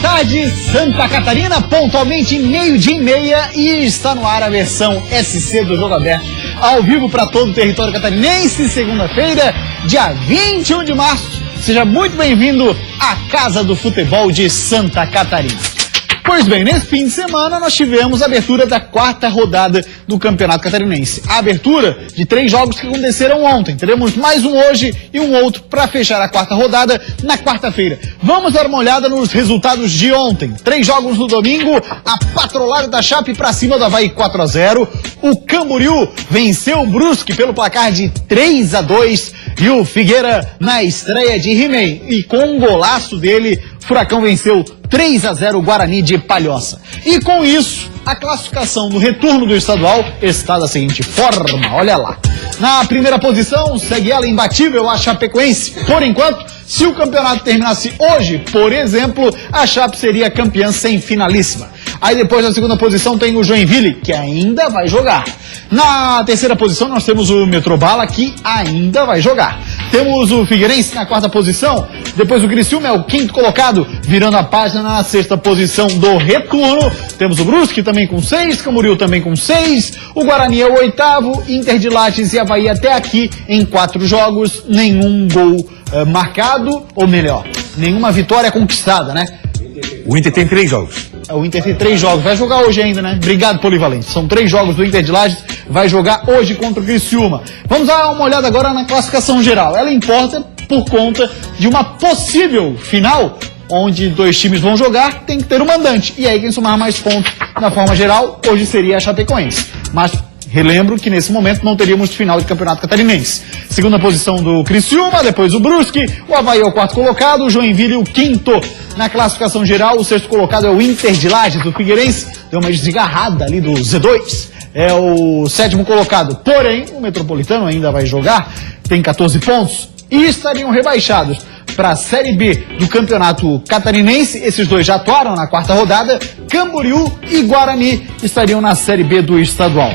tarde, Santa Catarina, pontualmente meio-dia e meia, e está no ar a versão SC do Jogo Aberto, ao vivo para todo o território catarinense, segunda-feira, dia 21 de março. Seja muito bem-vindo à Casa do Futebol de Santa Catarina. Pois bem, nesse fim de semana nós tivemos a abertura da quarta rodada do Campeonato Catarinense. A abertura de 3 jogos que aconteceram ontem. Teremos mais um hoje e um outro para fechar a quarta rodada na quarta-feira. Vamos dar uma olhada nos resultados de ontem. 3 jogos no domingo, a patrolada da Chape para cima do Avaí 4-0. O Camboriú venceu o Brusque pelo placar de 3-2. E o Figueira na estreia de He-Man. E com um golaço dele, Furacão venceu 3-0 o Guarani de Palhoça. E com isso, a classificação do retorno do estadual está da seguinte forma, olha lá. Na primeira posição, segue ela imbatível, a Chapecoense. Por enquanto, se o campeonato terminasse hoje, por exemplo, a Chape seria campeã sem finalíssima. Aí depois na segunda posição tem o Joinville, que ainda vai jogar. Na terceira posição nós temos o Metrobala, que ainda vai jogar. Temos o Figueirense na quarta posição, depois o Criciúma é o quinto colocado, virando a página na sexta posição do retorno. Temos o Brusque também com 6, Camboriú também com 6, o Guarani é o oitavo, Inter de Lages e Avaí até aqui em 4 jogos, nenhum gol marcado, ou melhor, nenhuma vitória conquistada, né? O Inter tem 3 jogos. O Inter tem 3 jogos, vai jogar hoje ainda, né? Obrigado, Polivalente. São 3 jogos do Inter de Lages, vai jogar hoje contra o Criciúma. Vamos dar uma olhada agora na classificação geral. Ela importa por conta de uma possível final, onde 2 times vão jogar, tem que ter um mandante. E aí quem somar mais pontos na forma geral, hoje seria a Chapecoense. Mas relembro que nesse momento não teríamos final de campeonato catarinense. Segunda posição do Criciúma, depois o Brusque, o Avaí é o quarto colocado, o Joinville o quinto. Na classificação geral, o sexto colocado é o Inter de Lages, do Figueirense, deu uma desgarrada ali do Z2, é o sétimo colocado. Porém, o Metropolitano ainda vai jogar, tem 14 pontos e estariam rebaixados para a Série B do Campeonato Catarinense. Esses 2 já atuaram na quarta rodada, Camboriú e Guarani estariam na Série B do estadual.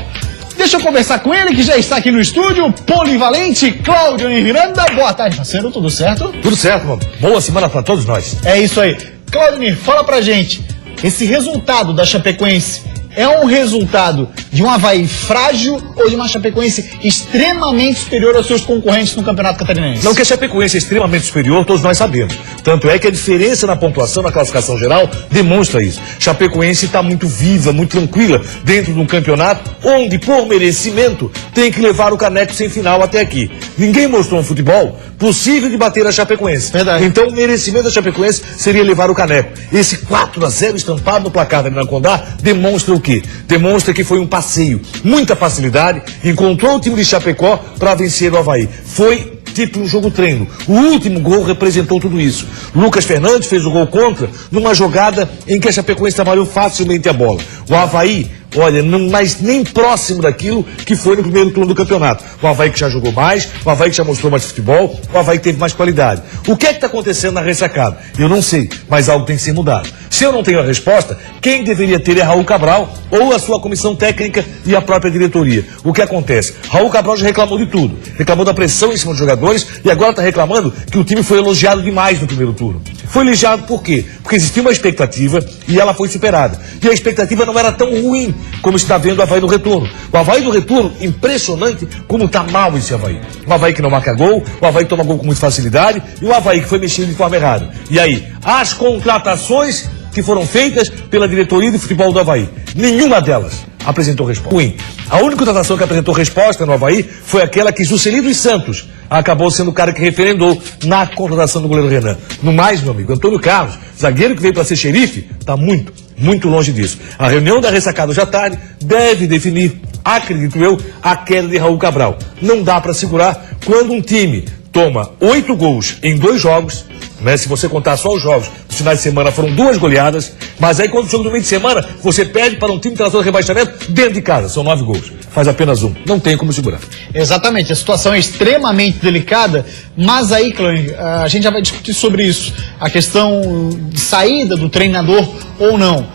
Deixa eu conversar com ele, que já está aqui no estúdio, polivalente, Cláudio Miranda. Boa tarde, parceiro, tudo certo? Tudo certo, mano. Boa semana para todos nós. É isso aí. Cláudio, fala pra gente, esse resultado da Chapecoense é um resultado de um Avaí frágil ou de uma Chapecoense extremamente superior aos seus concorrentes no Campeonato Catarinense? Não, que a Chapecoense é extremamente superior, todos nós sabemos. Tanto é que a diferença na pontuação, na classificação geral, demonstra isso. Chapecoense está muito viva, muito tranquila dentro de um campeonato onde, por merecimento, tem que levar o caneco sem final até aqui. Ninguém mostrou um futebol possível de bater a Chapecoense. Verdade. Então, o merecimento da Chapecoense seria levar o caneco. Esse 4-0 estampado no placar da Arena Condá demonstra o quê? Demonstra que foi um passeio, muita facilidade, encontrou o time de Chapecó para vencer o Avaí. Foi tipo um jogo treino. O último gol representou tudo isso. Lucas Fernandes fez o gol contra numa jogada em que a Chapecoense trabalhou facilmente a bola. O Avaí, olha, não mais nem próximo daquilo que foi no primeiro turno do campeonato. O Avaí que já jogou mais, o Avaí que já mostrou mais futebol, o Avaí que teve mais qualidade. O que é que está acontecendo na ressacada? Eu não sei, mas algo tem que ser mudado. Se eu não tenho a resposta, quem deveria ter é Raul Cabral ou a sua comissão técnica e a própria diretoria. O que acontece? Raul Cabral já reclamou de tudo. Reclamou da pressão em cima dos jogadores e agora está reclamando que o time foi elogiado demais no primeiro turno. Foi elogiado por quê? Porque existia uma expectativa e ela foi superada. E a expectativa não era tão ruim como está vendo o Avaí do retorno. O Avaí do retorno, impressionante como está mal esse Avaí. O Avaí que não marca gol, o Avaí que toma gol com muita facilidade e o Avaí que foi mexido de forma errada. E aí, as contratações que foram feitas pela diretoria de futebol do Avaí, nenhuma delas apresentou resposta. Ruim. A única contratação que apresentou resposta no Avaí foi aquela que Juscelino dos Santos acabou sendo o cara que referendou na contratação do goleiro Renan. No mais, meu amigo, Antônio Carlos, zagueiro que veio para ser xerife, está muito, muito longe disso. A reunião da ressacada hoje à tarde deve definir, acredito eu, a queda de Raul Cabral. Não dá para segurar quando um time toma 8 gols em 2 jogos, né? Se você contar só os jogos dos finais de semana, foram 2 goleadas, mas aí quando o jogo do meio de semana, você perde para um time que está na zona de rebaixamento dentro de casa, são 9 gols. Faz apenas 1, não tem como segurar. Exatamente, a situação é extremamente delicada, mas aí, Cláudio, a gente já vai discutir sobre isso, a questão de saída do treinador ou não.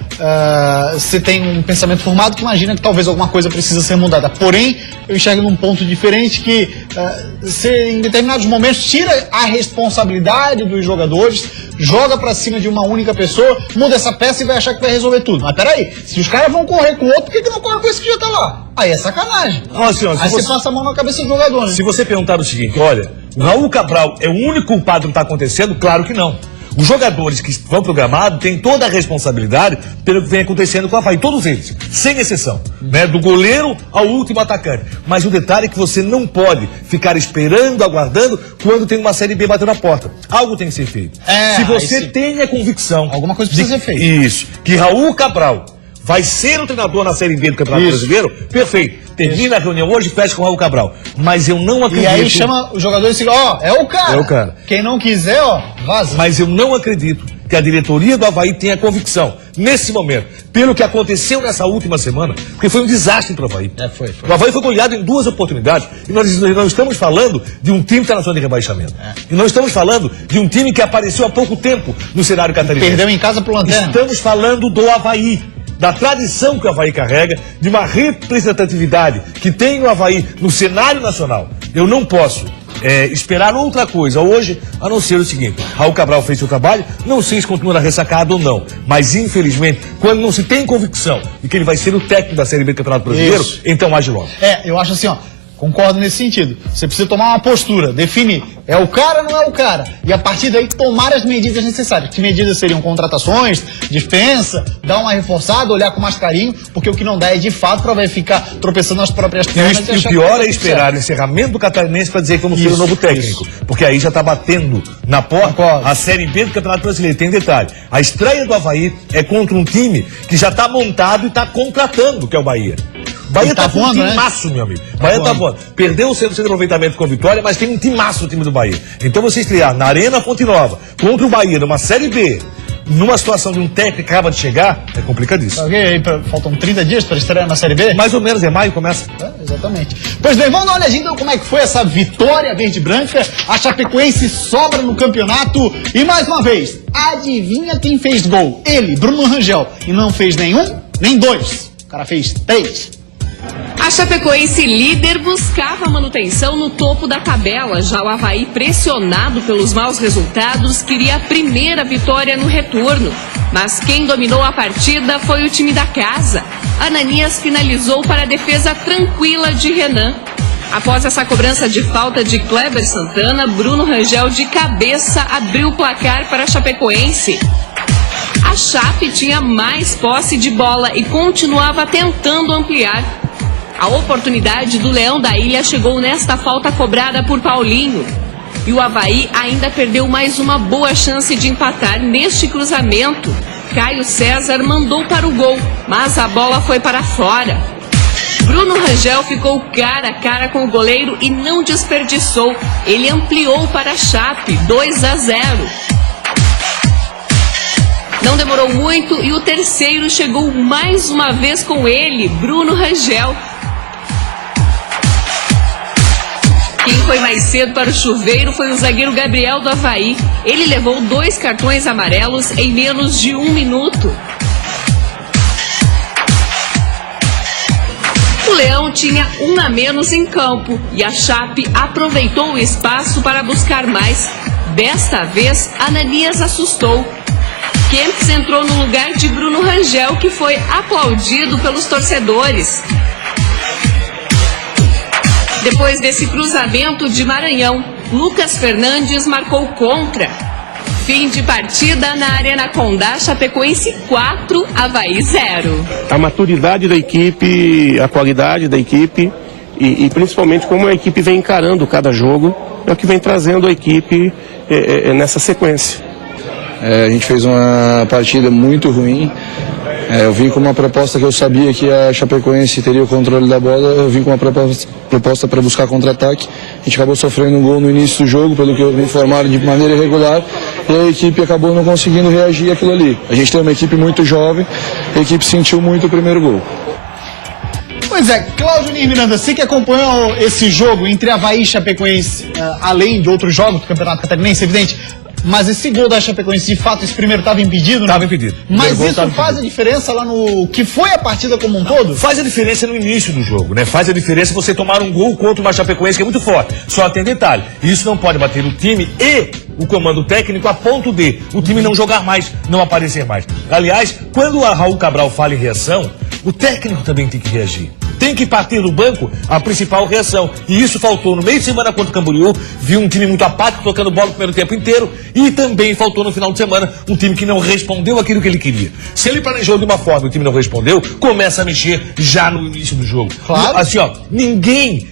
Você tem um pensamento formado que imagina que talvez alguma coisa precisa ser mudada. Porém, eu enxergo num ponto diferente que você, em determinados momentos, tira a responsabilidade dos jogadores joga pra cima de uma única pessoa, muda essa peça e vai achar que vai resolver tudo. Mas peraí, se os caras vão correr com o outro, por que não corre com esse que já tá lá? Aí é sacanagem. Senhora, aí você passa a mão na cabeça do jogador, né? Se você perguntar o seguinte, olha, o Raul Cabral é o único culpado que está acontecendo? Claro que não. Os jogadores que vão pro gramado têm toda a responsabilidade pelo que vem acontecendo com o Avaí, todos eles, sem exceção, né? Do goleiro ao último atacante. Mas o detalhe é que você não pode ficar esperando, aguardando, quando tem uma Série B batendo na porta. Algo tem que ser feito. Se você tem a convicção... Alguma coisa precisa ser feita. Isso. Que Raul Cabral vai ser o treinador na Série B do Campeonato Brasileiro, perfeito. Termina a reunião hoje e fecha com o Raul Cabral. Mas eu não acredito... E aí chama os jogadores e diz, é o cara. É o cara. Quem não quiser, vaza. Mas eu não acredito que a diretoria do Avaí tenha convicção, nesse momento, pelo que aconteceu nessa última semana, porque foi um desastre para o Avaí. Foi. O Avaí foi goleado em 2 oportunidades, e nós não estamos falando de um time que está na zona de rebaixamento. E nós estamos falando de um time que apareceu há pouco tempo no cenário catarinense. Perdeu em casa pro Lanterna. Estamos falando do Avaí, da tradição que o Avaí carrega, de uma representatividade que tem o Avaí no cenário nacional. Eu não posso esperar outra coisa hoje, a não ser o seguinte: Raul Cabral fez seu trabalho, não sei se continua ressacado ou não, mas infelizmente, quando não se tem convicção de que ele vai ser o técnico da Série B do Campeonato Brasileiro, então age logo. Eu acho assim, concordo nesse sentido. Você precisa tomar uma postura, definir, é o cara ou não é o cara? E a partir daí tomar as medidas necessárias. Que medidas seriam? Contratações, dispensa, dar uma reforçada, olhar com mais carinho, porque o que não dá é de fato para vai ficar tropeçando nas próprias pernas. E o pior é esperar o encerramento do Catarinense para dizer que vamos ter um novo técnico. Porque aí já está batendo na porta a Série B do Campeonato Brasileiro. Tem detalhe, a estreia do Avaí é contra um time que já está montado e está contratando, que é o Bahia. Bahia tá com um timaço, meu amigo. Bahia tá voando. Perdeu o centro de aproveitamento com a vitória, mas tem um timaço o time do Bahia. Então você estrear na Arena Fonte Nova contra o Bahia numa Série B, numa situação de um técnico que acaba de chegar, é complicadíssimo. Faltam 30 dias para estrear na Série B? Mais ou menos, é maio começa. Exatamente. Pois bem, vamos dar uma olhadinha então como é que foi essa vitória verde-branca. A Chapecoense sobra no campeonato e mais uma vez, adivinha quem fez gol? Ele, Bruno Rangel. E não fez nenhum, nem dois. O cara fez 3. A Chapecoense, líder, buscava manutenção no topo da tabela. Já o Avaí, pressionado pelos maus resultados, queria a primeira vitória no retorno. Mas quem dominou a partida foi o time da casa. Ananias finalizou para a defesa tranquila de Renan. Após essa cobrança de falta de Kleber Santana, Bruno Rangel de cabeça abriu o placar para a Chapecoense. A Chape tinha mais posse de bola e continuava tentando ampliar. A oportunidade do Leão da Ilha chegou nesta falta cobrada por Paulinho. E o Avaí ainda perdeu mais uma boa chance de empatar neste cruzamento. Caio César mandou para o gol, mas a bola foi para fora. Bruno Rangel ficou cara a cara com o goleiro e não desperdiçou. Ele ampliou para a Chape, 2-0. Não demorou muito e o terceiro chegou mais uma vez com ele, Bruno Rangel. Quem foi mais cedo para o chuveiro foi o zagueiro Gabriel do Avaí. Ele levou 2 cartões amarelos em menos de 1 minuto. O Leão tinha 1 a menos em campo e a Chape aproveitou o espaço para buscar mais. Desta vez, Ananias assustou. Kempis entrou no lugar de Bruno Rangel, que foi aplaudido pelos torcedores. Depois desse cruzamento de Maranhão, Lucas Fernandes marcou contra. Fim de partida na Arena Condá, Chapecoense 4, Avaí 0. A maturidade da equipe, a qualidade da equipe e principalmente como a equipe vem encarando cada jogo, é o que vem trazendo a equipe nessa sequência. A gente fez uma partida muito ruim. Eu vim com uma proposta que eu sabia que a Chapecoense teria o controle da bola. Eu vim com uma proposta para buscar contra-ataque. A gente acabou sofrendo um gol no início do jogo, pelo que me informaram, de maneira irregular. E a equipe acabou não conseguindo reagir àquilo ali. A gente tem uma equipe muito jovem, a equipe sentiu muito o primeiro gol. Pois é, Cláudio Miranda, você que acompanhou esse jogo entre Avaí e Chapecoense, além de outros jogos do Campeonato Catarinense, evidente, Mas esse gol da Chapecoense, de fato, esse primeiro estava impedido, né? Estava impedido. Mas isso faz a diferença lá no que foi a partida como um todo? Faz a diferença no início do jogo, né? Faz a diferença você tomar um gol contra uma Chapecoense que é muito forte. Só tem detalhe, isso não pode bater o time e o comando técnico a ponto de o time não jogar mais, não aparecer mais. Aliás, quando o Raul Cabral fala em reação, o técnico também tem que reagir. Tem que partir do banco a principal reação. E isso faltou no meio de semana contra o Camboriú. Viu um time muito apático, tocando bola o primeiro tempo inteiro. E também faltou no final de semana um time que não respondeu aquilo que ele queria. Se ele planejou de uma forma e o time não respondeu, começa a mexer já no início do jogo. Claro. Assim, ó, ninguém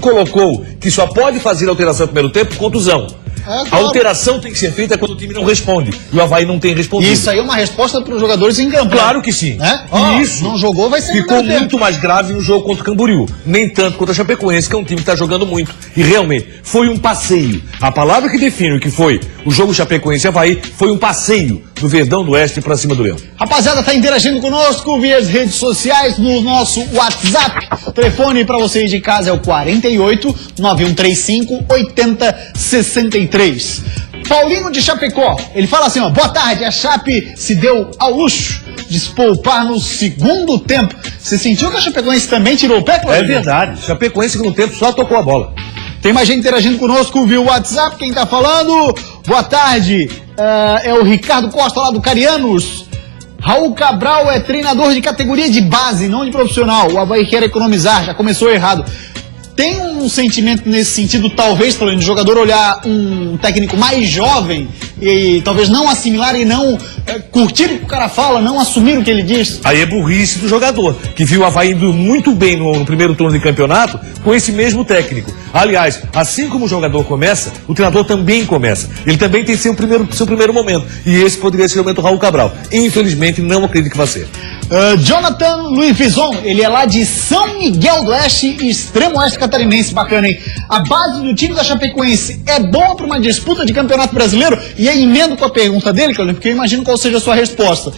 colocou que só pode fazer alteração no primeiro tempo por contusão. Claro. A alteração tem que ser feita quando o time não responde. E o Avaí não tem respondido. Isso aí é uma resposta para os jogadores em campo. Claro que sim. Né? E isso não jogou, vai ser ficou muito mais grave no jogo contra o Camboriú. Nem tanto contra a Chapecoense, que é um time que está jogando muito. E realmente, foi um passeio. A palavra que define o que foi o jogo Chapecoense e Avaí foi um passeio do Verdão do Oeste para cima do Leão. Rapaziada, tá interagindo conosco via as redes sociais, no nosso WhatsApp. O telefone para vocês de casa é o 48 9135 8063. Paulinho de Chapecó, ele fala assim, ó, boa tarde, a Chape se deu ao luxo de se poupar no segundo tempo. Você sentiu que a Chapecoense também tirou o pé, Cláudio? É verdade, Chapecoense no tempo só tocou a bola. Tem mais gente interagindo conosco via WhatsApp, quem tá falando? Boa tarde, é o Ricardo Costa lá do Carianos. Raul Cabral é treinador de categoria de base, não de profissional. O Avaí quer economizar, já começou errado. Tem um sentimento nesse sentido, talvez, falando de jogador olhar um técnico mais jovem e talvez não assimilar e não curtir o que o cara fala, não assumir o que ele diz? Aí é burrice do jogador, que viu o Avaí indo muito bem no primeiro turno de campeonato com esse mesmo técnico. Aliás, assim como o jogador começa, o treinador também começa. Ele também tem seu primeiro momento. E esse poderia ser o momento do Raul Cabral. Infelizmente, não acredito que vai ser. Jonathan Luiz Vison, ele é lá de São Miguel do Oeste, extremo oeste catarinense, bacana, hein? A base do time da Chapecoense é boa para uma disputa de campeonato brasileiro? E aí emendo com a pergunta dele, porque eu imagino qual seja a sua resposta.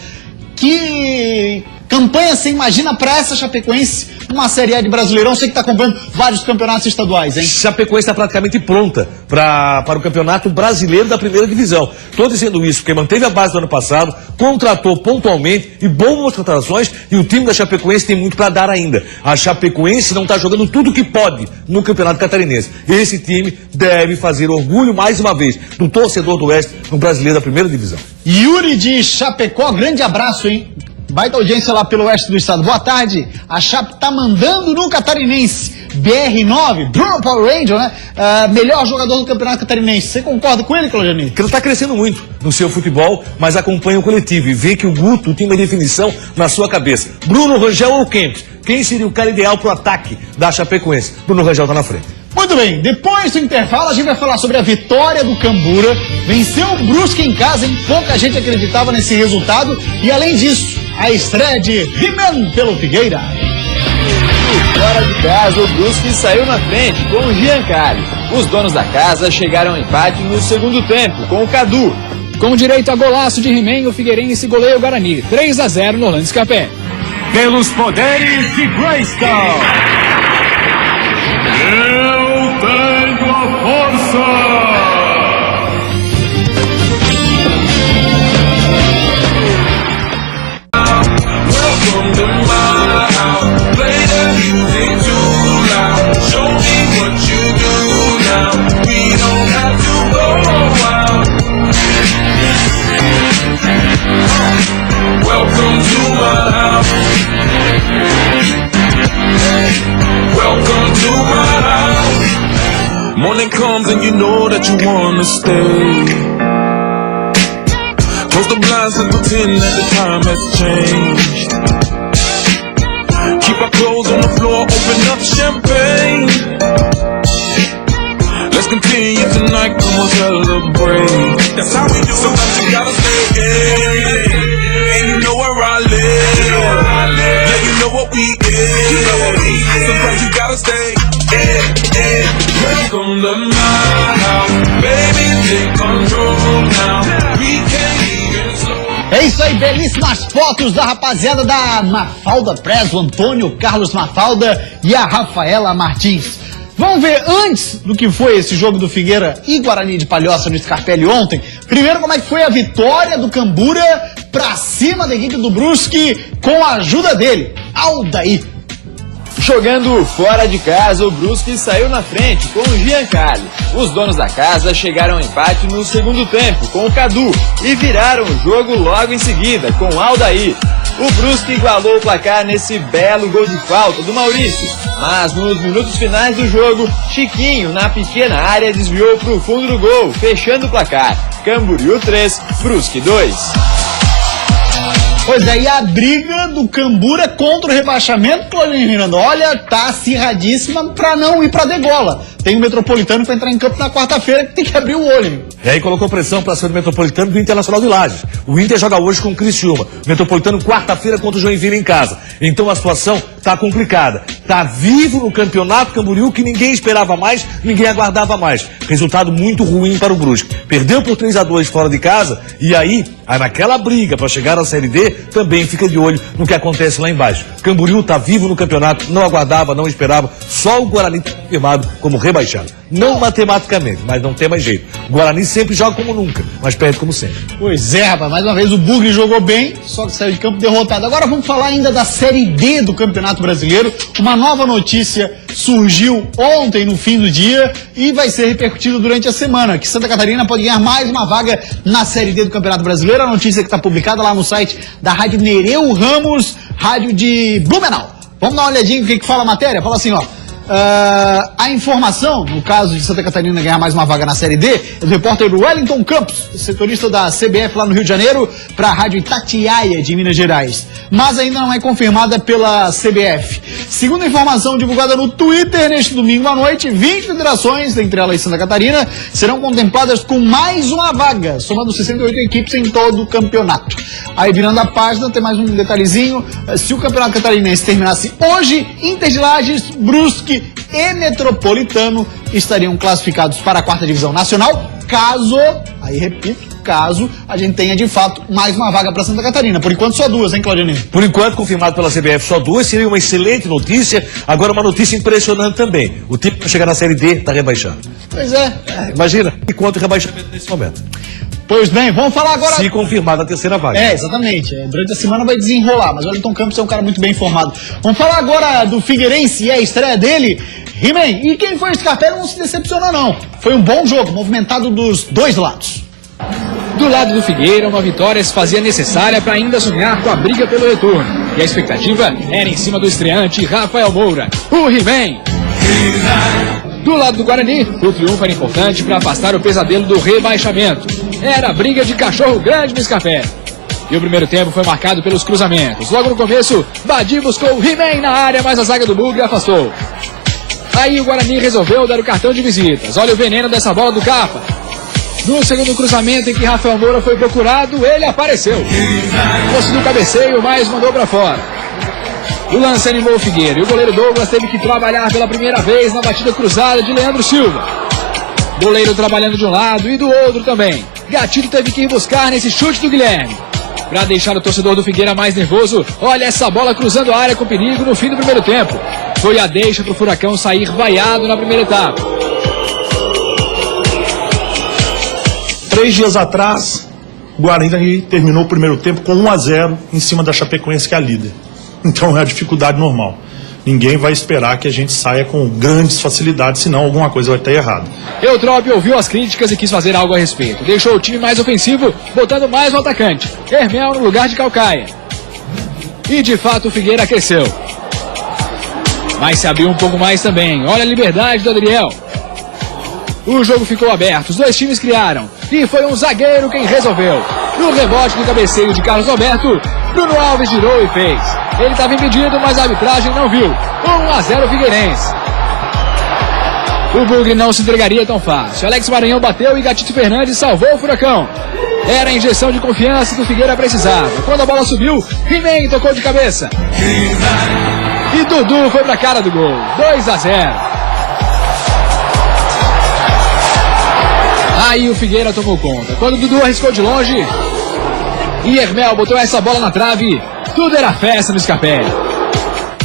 Que campanha você imagina para essa Chapecoense numa Série A de Brasileirão? Você que está acompanhando vários campeonatos estaduais, hein? Chapecoense está praticamente pronta para o Campeonato Brasileiro da Primeira Divisão. Estou dizendo isso porque manteve a base do ano passado, contratou pontualmente e boas contratações, e o time da Chapecoense tem muito para dar ainda. A Chapecoense não está jogando tudo o que pode no Campeonato Catarinense. Esse time deve fazer orgulho mais uma vez do torcedor do Oeste no Brasileiro da Primeira Divisão. Yuri de Chapecó, grande abraço, hein? Baita audiência lá pelo oeste do estado. Boa tarde. A Chape tá mandando no Catarinense. BR9, Bruno Power Ranger, né? Melhor jogador do Campeonato Catarinense. Você concorda com ele, Claudiani? Que ele está crescendo muito no seu futebol, mas acompanha o coletivo e vê que o Guto tem uma definição na sua cabeça. Bruno Rangel ou Kempis? Quem seria o cara ideal pro ataque da Chapecoense? Bruno Rangel tá na frente. Muito bem, depois do intervalo a gente vai falar sobre a vitória do Cambura. Venceu o Brusque em casa, hein? Pouca gente acreditava nesse resultado. E além disso, a estreia de He-Man pelo Figueira. Fora de casa, o Brusque saiu na frente com o Giancarlo. Os donos da casa chegaram ao empate no segundo tempo com o Cadu. Com direito a golaço de He-Man, o Figueirense goleia o Guarani. 3-0 no Orlando Escapé. Pelos poderes de Grayskull, eu tenho a força! Morning comes and you know that you wanna stay. Close the blinds and pretend that the time has changed. Keep our clothes on the floor, open up champagne. Let's continue tonight, come on, celebrate. That's how we do. Sometimes you gotta stay, and you know where I live. Yeah, you know what we is. Sometimes you gotta stay. Welcome to my house, baby, take control now. We can't even slow. É isso aí, belíssimas fotos da rapaziada da Mafalda Press, o Antônio Carlos Mafalda e a Rafaela Martins. Vamos ver antes do que foi esse jogo do Figueira e Guarani de Palhoça no Scarpelli ontem. Primeiro, como é que foi a vitória do Cambura pra cima da equipe do Brusque com a ajuda dele, Aldair. Jogando fora de casa, o Brusque saiu na frente com o Giancarlo. Os donos da casa chegaram ao empate no segundo tempo com o Cadu e viraram o jogo logo em seguida com o Aldair. O Brusque igualou o placar nesse belo gol de falta do Maurício, mas nos minutos finais do jogo, Chiquinho, na pequena área, desviou para o fundo do gol, fechando o placar. Camboriú 3, Brusque 2. Pois é, e a briga do Cambura contra o rebaixamento, Claudinho Miranda, olha, tá acirradíssima pra não ir pra degola. Tem o Metropolitano pra entrar em campo na quarta-feira que tem que abrir o olho. E aí colocou pressão para cima do Metropolitano do Internacional de Lages. O Inter joga hoje com o Criciúma. O Metropolitano quarta-feira contra o Joinville em casa. Então a situação tá complicada. Tá vivo no campeonato Camboriú que ninguém esperava mais, ninguém aguardava mais. Resultado muito ruim para o Brusque. Perdeu por 3-2 fora de casa e aí naquela briga para chegar à Série D, também fica de olho no que acontece lá embaixo. Camboriú tá vivo no campeonato, não aguardava, não esperava. Só o Guarani tá confirmado como rebaixado. Não matematicamente, mas não tem mais jeito. O Guarani sempre joga como nunca, mas perde como sempre. Pois é, rapaz, mais uma vez o Bugre jogou bem, só que saiu de campo derrotado. Agora vamos falar ainda da Série D do Campeonato Brasileiro. Uma nova notícia surgiu ontem no fim do dia e vai ser repercutida durante a semana, que Santa Catarina pode ganhar mais uma vaga na Série D do Campeonato Brasileiro. A notícia que está publicada lá no site da Rádio Nereu Ramos, rádio de Blumenau. Vamos dar uma olhadinha no que fala a matéria? Fala assim, ó. A informação, no caso de Santa Catarina ganhar mais uma vaga na Série D, é do repórter Wellington Campos, setorista da CBF lá no Rio de Janeiro, para a Rádio Itatiaia de Minas Gerais. Mas ainda não é confirmada pela CBF. Segundo a informação divulgada no Twitter neste domingo à noite, 20 federações, dentre elas Santa Catarina, serão contempladas com mais uma vaga, somando 68 equipes em todo o campeonato. Aí virando a página, tem mais um detalhezinho. Se o campeonato catarinense terminasse hoje, Inter de Lages, Brusque e Metropolitano estariam classificados para a quarta divisão nacional, caso, aí repito, caso a gente tenha de fato mais uma vaga para Santa Catarina. Por enquanto só duas, hein, Claudinei? Por enquanto, confirmado pela CBF, só duas, seria uma excelente notícia. Agora uma notícia impressionante também. O time para chegar na Série D está rebaixado. Pois é. Imagina, e quanto o rebaixamento nesse momento. Pois bem, vamos falar agora... Se confirmada a terceira vaga. É, exatamente. Durante a semana vai desenrolar, mas o Wellington Campos é um cara muito bem informado. Vamos falar agora do Figueirense e a estreia dele. He-Man, e quem foi o Scarpelli não se decepcionou não. Foi um bom jogo, movimentado dos dois lados. Do lado do Figueira, uma vitória se fazia necessária para ainda sonhar com a briga pelo retorno. E a expectativa era em cima do estreante Rafael Moura, o He-Man. Do lado do Guarani, o triunfo era importante para afastar o pesadelo do rebaixamento. Era a briga de cachorro grande no Scarpelli. E o primeiro tempo foi marcado pelos cruzamentos. Logo no começo, Badi buscou o He-Man na área, mas a zaga do Bugre afastou. Aí o Guarani resolveu dar o cartão de visitas. Olha o veneno dessa bola do Capa. No segundo cruzamento em que Rafael Moura foi procurado, ele apareceu. Conseguiu o cabeceio, mas mandou para fora. O lance animou o Figueira e o goleiro Douglas teve que trabalhar pela primeira vez na batida cruzada de Leandro Silva. Goleiro trabalhando de um lado e do outro também. Gatilho teve que ir buscar nesse chute do Guilherme. Para deixar o torcedor do Figueira mais nervoso, olha essa bola cruzando a área com perigo no fim do primeiro tempo. Foi a deixa para o Furacão sair vaiado na primeira etapa. 3 dias atrás, o Guarani terminou o primeiro tempo com 1-0 em cima da Chapecoense, que é a líder. Então é a dificuldade normal. Ninguém vai esperar que a gente saia com grandes facilidades, senão alguma coisa vai estar errada. Eutrópio ouviu as críticas e quis fazer algo a respeito. Deixou o time mais ofensivo, botando mais um atacante. Hermel no lugar de Calcaia. E de fato o Figueira cresceu. Mas se abriu um pouco mais também. Olha a liberdade do Adriel. O jogo ficou aberto, os dois times criaram. E foi um zagueiro quem resolveu. No rebote do cabeceio de Carlos Alberto, Bruno Alves girou e fez. Ele estava impedido, mas a arbitragem não viu. 1-0 Figueirense. O Bugre não se entregaria tão fácil. Alex Maranhão bateu e Gatito Fernandes salvou o Furacão. Era a injeção de confiança que o Figueira precisava. Quando a bola subiu, He-Man tocou de cabeça. E Dudu foi pra cara do gol. 2-0. Aí o Figueira tomou conta. Quando o Dudu arriscou de longe e Hermel botou essa bola na trave, tudo era festa no Scarpelli.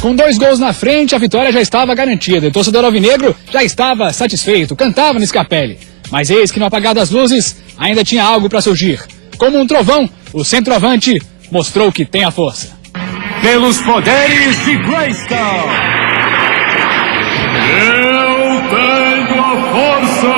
Com 2 gols na frente, a vitória já estava garantida. O torcedor alvinegro já estava satisfeito, cantava no Scarpelli. Mas eis que no apagar das luzes ainda tinha algo para surgir. Como um trovão, o centroavante mostrou que tem a força. Pelos poderes de Grayskull, eu tenho a força!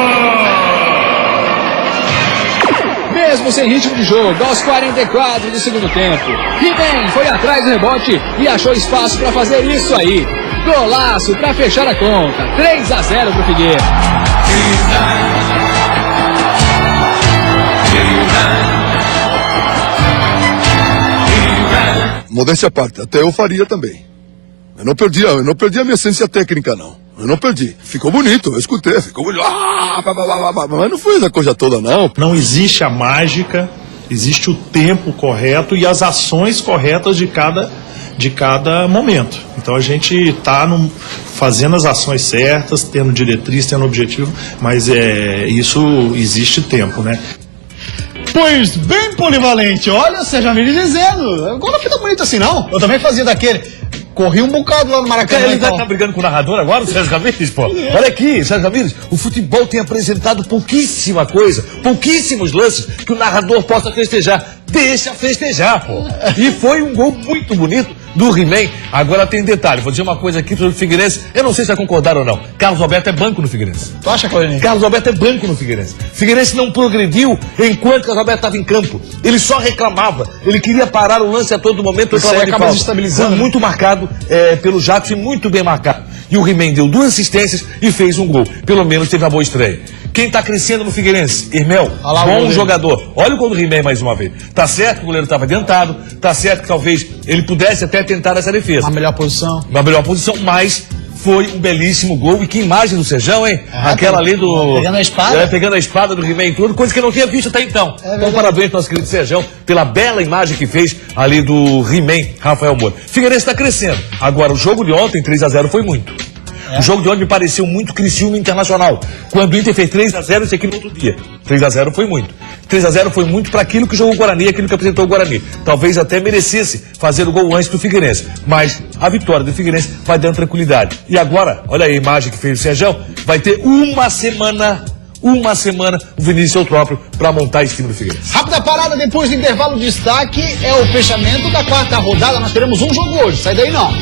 Mesmo sem ritmo de jogo, aos 44 do segundo tempo, He-Man foi atrás do rebote e achou espaço para fazer isso aí. Golaço para fechar a conta, 3-0 pro Figueira. Modéstia à parte, até eu faria também. Eu não perdi a minha essência técnica, não. Eu não perdi. Ficou bonito, eu escutei, ficou bonito. Mas não foi essa coisa toda, não. Não existe a mágica, existe o tempo correto e as ações corretas de cada momento. Então a gente está fazendo as ações certas, tendo diretriz, tendo objetivo, mas isso existe tempo, né? Pois bem, polivalente, olha o Sérgio Ramírez dizendo. Agora não fica bonito assim, não. Eu também fazia daquele. Corri um bocado lá no Maracanã. Ele tá brigando com o narrador agora, o Sérgio Ramírez, pô. Olha aqui, Sérgio Ramírez, o futebol tem apresentado pouquíssima coisa, pouquíssimos lances que o narrador possa festejar. Deixa festejar, pô. E foi um gol muito bonito do He-Man. Agora tem detalhe, vou dizer uma coisa aqui sobre o Figueirense, eu não sei se vai concordar ou não. Carlos Alberto é banco no Figueirense. Tu acha, Claudinei? Carlos Alberto é banco no Figueirense. Figueirense não progrediu enquanto Carlos Alberto estava em campo. Ele só reclamava. Ele queria parar o lance a todo momento. Isso aí acaba desestabilizando. Foi muito marcado pelo Jacques, muito bem marcado. E o He-Man deu 2 assistências e fez um gol. Pelo menos teve uma boa estreia. Quem está crescendo no Figueirense? Irmel, bom jogador. Olha o gol do He-Man mais uma vez. Tá certo que o goleiro estava adiantado, tá certo que talvez ele pudesse até tentar essa defesa. Uma melhor posição, mas foi um belíssimo gol. E que imagem do Sejão, hein? Aquela ali do... Pegando a espada. Pegando a espada do He-Man e tudo, coisa que eu não tinha visto até então. Então parabéns ao nosso querido Sejão pela bela imagem que fez ali do He-Man Rafael Moura. Figueirense está crescendo. Agora, o jogo de ontem, 3-0, foi muito. O jogo de ontem me pareceu muito Criciúma Internacional. Quando o Inter fez 3-0, isso aqui no outro dia. 3-0 foi muito. 3-0 foi muito para aquilo que jogou o Guarani, aquilo que apresentou o Guarani. Talvez até merecesse fazer o gol antes do Figueirense. Mas a vitória do Figueirense vai dando tranquilidade. E agora, olha aí a imagem que fez o Sérgio, vai ter uma semana o Vinícius próprio para montar esse time do Figueirense. Rápida parada, depois do intervalo, destaque é o fechamento da 4ª rodada. Nós teremos um jogo hoje, sai daí não.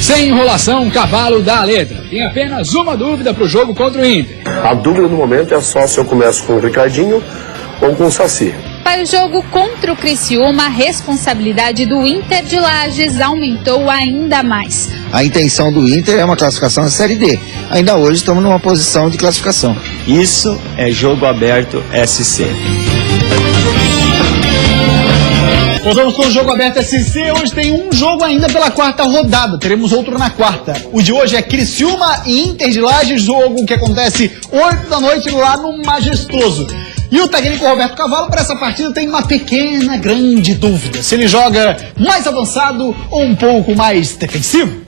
Sem enrolação, cavalo dá a letra. Tem apenas uma dúvida para o jogo contra o Inter. A dúvida do momento é só se eu começo com o Ricardinho ou com o Saci. Para o jogo contra o Criciúma, a responsabilidade do Inter de Lages aumentou ainda mais. A intenção do Inter é uma classificação na Série D. Ainda hoje estamos numa posição de classificação. Isso é jogo aberto SC. Nós vamos com o jogo aberto SC. Hoje tem um jogo ainda pela 4ª rodada. Teremos outro na 4ª. O de hoje é Criciúma e Inter de Lages, jogo que acontece 8 da noite lá no Majestoso. E o técnico Roberto Cavalo para essa partida tem uma pequena, grande dúvida. Se ele joga mais avançado ou um pouco mais defensivo.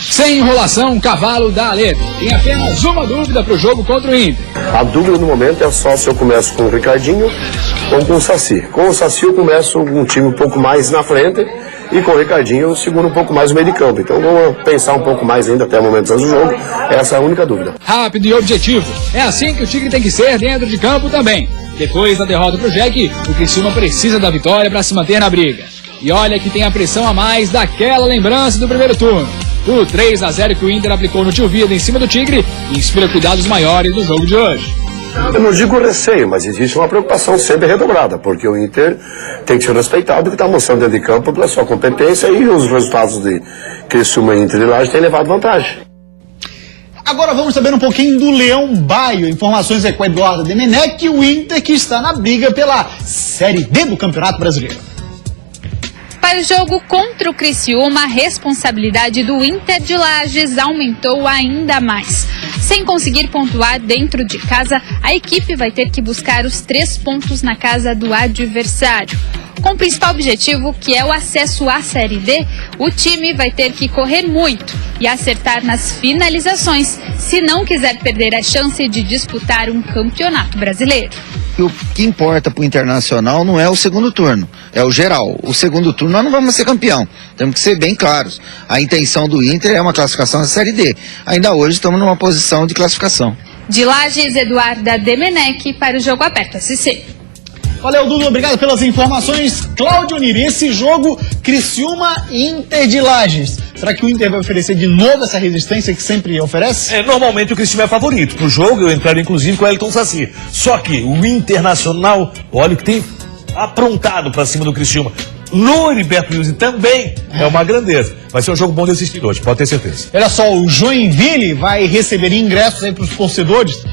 Sem enrolação, cavalo dá a letra. Tem apenas uma dúvida para o jogo contra o Inter. A dúvida do momento é só se eu começo com o Ricardinho ou com o Saci. Com o Saci eu começo um time um pouco mais na frente e com o Ricardinho eu seguro um pouco mais o meio de campo. Então vamos pensar um pouco mais ainda até momentos antes do jogo. Essa é a única dúvida. Rápido e objetivo. É assim que o Tigre tem que ser dentro de campo também. Depois da derrota pro Jack, o Criciúma precisa da vitória para se manter na briga. E olha que tem a pressão a mais daquela lembrança do primeiro turno. O 3-0 que o Inter aplicou no Tio Vida em cima do Tigre inspira cuidados maiores do jogo de hoje. Eu não digo receio, mas existe uma preocupação sempre redobrada, porque o Inter tem que ser respeitado, que está mostrando dentro de campo pela sua competência e os resultados de Criciúma e Inter de Lages têm levado vantagem. Agora vamos saber um pouquinho do Leão Baio. Informações é com Eduardo Demenec, o Inter que está na briga pela Série D do Campeonato Brasileiro. Para o jogo contra o Criciúma, a responsabilidade do Inter de Lages aumentou ainda mais. Sem conseguir pontuar dentro de casa, a equipe vai ter que buscar os 3 pontos na casa do adversário. Com o principal objetivo, que é o acesso à Série D, o time vai ter que correr muito e acertar nas finalizações, se não quiser perder a chance de disputar um campeonato brasileiro. que o que importa para o Internacional não é o segundo turno, é o geral. O segundo turno nós não vamos ser campeão. Temos que ser bem claros. A intenção do Inter é uma classificação da Série D. Ainda hoje estamos numa posição de classificação. De Lages, Eduarda Demenec para o Jogo Aberto SC. Valeu, Dudu, obrigado pelas informações. Cláudio Niri, esse jogo Criciúma e Inter de Lages. Será que o Inter vai oferecer de novo essa resistência que sempre oferece? Normalmente o Criciúma é favorito. Pro jogo eu entraria inclusive com o Elton Saci. Só que o Internacional, olha o que tem aprontado pra cima do Criciúma. No Heriberto Wilson também é uma grandeza. Vai ser um jogo bom de assistir hoje, pode ter certeza. Olha só, o Joinville vai receber ingressos aí para os torcedores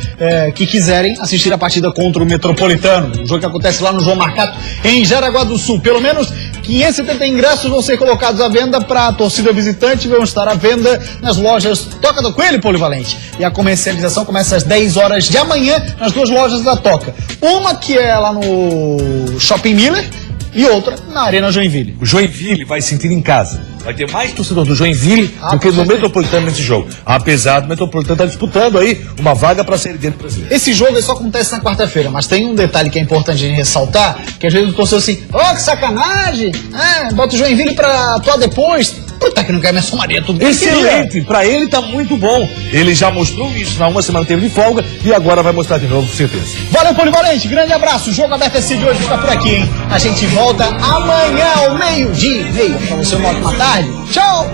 que quiserem assistir a partida contra o Metropolitano. Um jogo que acontece lá no João Marcato, em Jaraguá do Sul. Pelo menos 570 ingressos vão ser colocados à venda para a torcida visitante, vão estar à venda nas lojas Toca do Coelho e Polivalente. E a comercialização começa às 10 horas de amanhã nas duas lojas da Toca. Uma que é lá no Shopping Miller, e outra na Arena Joinville. O Joinville vai se sentir em casa. Vai ter mais torcedor do Joinville do que no Metropolitano nesse jogo. Apesar do Metropolitano estar disputando aí uma vaga para a Série D do Brasil. Esse jogo só acontece na quarta-feira, mas tem um detalhe que é importante a gente ressaltar, que às vezes o torcedor assim, que sacanagem, bota o Joinville para atuar depois. Pro técnico Emerson Maria, tudo bem. Excelente, pra ele tá muito bom. Ele já mostrou isso, na uma semana teve de folga e agora vai mostrar de novo, com certeza. Valeu, Polivalente, grande abraço. O Jogo Aberto SC de hoje fica por aqui, hein? A gente volta amanhã ao 12:30. Pra você uma ótima tarde. Tchau!